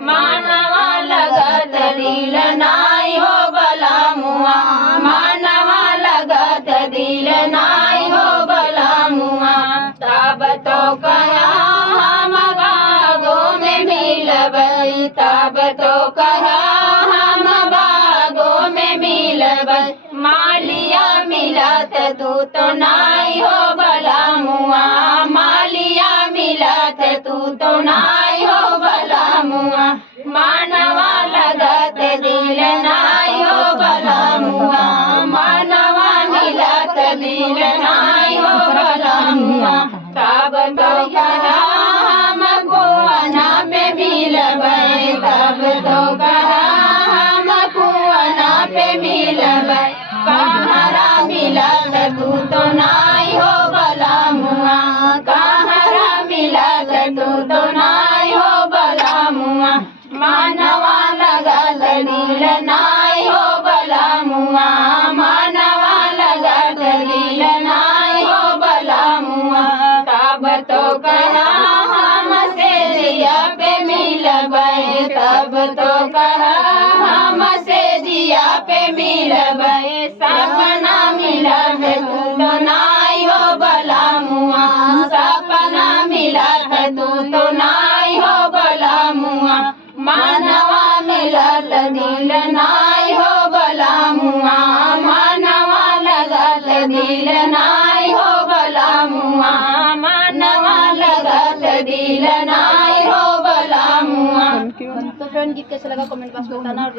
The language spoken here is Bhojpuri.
मानवा लगत दिल नाई हो बला मुआ, मानवा लगत दिल नाई हो बला मुआ। तब तो कहा हम बागों में मिलबै, तब तो कहा हम बागों में मिलबै। मालिया मिलत तू तो नाई हो बला मुआ, मालिया मिलत तू तो नाई हो बला मुआ। मानवा लगत दिल नाई हो बला मुआ, मानवा मिलत दिल नाई हो बला मुआ। तब तो कहा हम कुआना पे मिलबै, तब तो कहा हम कुआना पे मिलबै। कहरा मिलत तू तो नाई हो बला मुआ, कहरा मिलत तू तो नाई हो बला मुआ। मानवा लगत दिल नाई हो बला मुआ, मानवा लगत दिल नाई हो बला मुआ। तब तो कहा हम से जिया पे मिलबै, तब तो कहा हम से जिया पे मिलबै। सपना मिलत तू तो नाई हो बला मुआ, सपना मिलत तू तो नाई हो बला मुआ। मानवा मिलत दिल नाई हो बला मुआ, मानवा लगत दिल नाई हो बला मुआ, मानवा लगत दिल नाई हो बला मुआ। तो फ्रेंड, गीत कैसा लगा कमेंट बॉक्स में बताना और